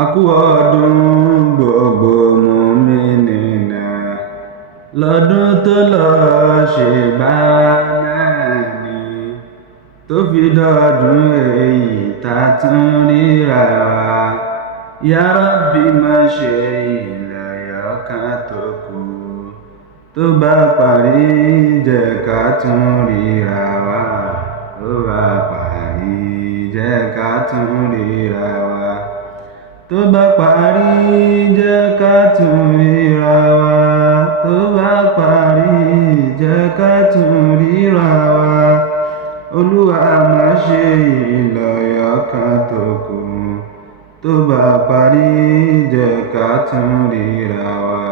A kú ọdún gbogbo mùmínì náà, lọ́dún tó lọ ṣe bá náà ni, tó fi dọdún èyí tá tún ríra wa. Ya Rabbi má ṣe ìlẹ̀yọ̀ kan tó kù, tó bá parí jẹ́ ká tún ríra wa. Tó bá parí jẹ́ ká tún ríra wa. Tó bá parí jẹ́ ká tún ríra wa. Tó bá parí jẹ́ ká tún ríra wa. Olúwa má ṣe ìlẹ̀yọ̀ kan tó kù, tó bá parí jẹ́ ká tún ríra wa.